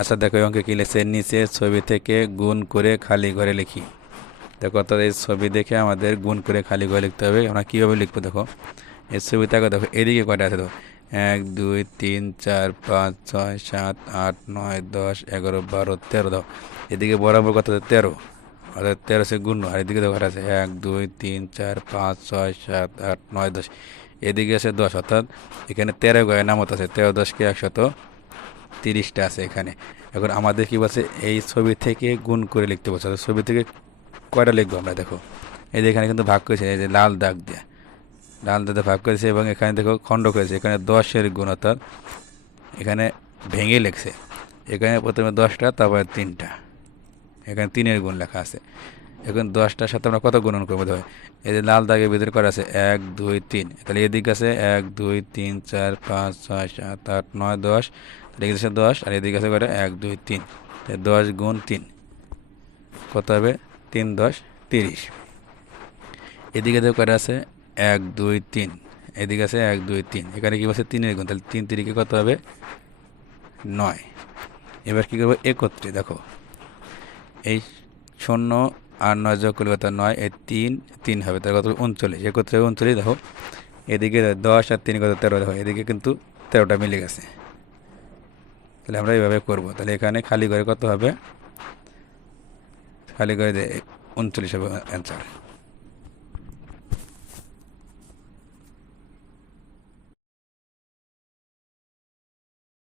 আচ্ছা দেখো, এই অঙ্কে কী লিখছে? নিচে ছবি থেকে গুণ করে খালি ঘরে লিখি। দেখো, অর্থাৎ এই ছবি দেখে আমাদের গুণ করে খালি ঘরে লিখতে হবে। আমরা কীভাবে লিখব, দেখো? এই ছবিটাকে দেখো, এদিকে কয়টা আছে, দেখো? এক, দুই, তিন, চার, পাঁচ, ছয়, সাত, আট, নয়, দশ, এগারো, বারো, তেরো দাও এদিকে বরাবর কত তেরো। অর্থাৎ তেরো সে গুণ, আর এদিকে দেখো আছে? এক, দুই, তিন, চার, পাঁচ, ছয়, সাত, আট, নয়, দশ। এদিকে আছে দশ, অর্থাৎ এখানে তেরো গয়ের নামত আছে। তেরো দশকে একশত তিরিশটা আছে এখানে। এখন আমাদের কি বলছে, এই ছবি থেকে গুণ করে লিখতে বলছে। ছবি থেকে কয়টা লিখব আমরা, দেখো? এই যে এখানে কিন্তু ভাগ করেছে, এই যে লাল দাগ দিয়ে। লাল দাগে ভাগ করেছে এবং এখানে দেখো খণ্ড করেছে, এখানে দশের গুণ, অর্থাৎ এখানে ভেঙে লিখছে। এখানে প্রথমে দশটা, তারপরে তিনটা। এখানে তিনের গুণ লেখা আছে। এখন দশটার সাথে আমরা কত গুণন করব? ধর এই যে লাল দাগের ভিতরে করা আছে? এক, দুই, তিন। তাহলে এদিকে আছে এক, দুই, তিন, চার, পাঁচ, ছয়, সাত, আট, নয়, দশ। তাহলে এদিকে আছে দশ, আর এদিকে আছে কটা এক, দুই, তিন। তাহলে দশ গুণ তিন। কত হবে? তিন, দশ, তিরিশ। এদিকে দেখো কটা আছে? এক, দুই, তিন। এদিকে আছে এক, দুই, তিন। এখানে কী বলছে তিনের গুণ? তাহলে তিন তিরিকে কত হবে? নয়। এবার কী করব? একত্রে দেখো। এই শূন্য আর নয় যোগ করলে কত? নয়, এ তিন তিন হবে। তার কত? উনচল্লিশ। একত্রে উনচল্লিশ, দেখো। এদিকে দশ আর তিন কত? তেরো, দেখো। এদিকে কিন্তু তেরোটা মিলে গেছে। তাহলে আমরা এইভাবে করব। তাহলে এখানে খালি ঘরে কত হবে? খালি করে উনচল্লিশ হবে অ্যান্সার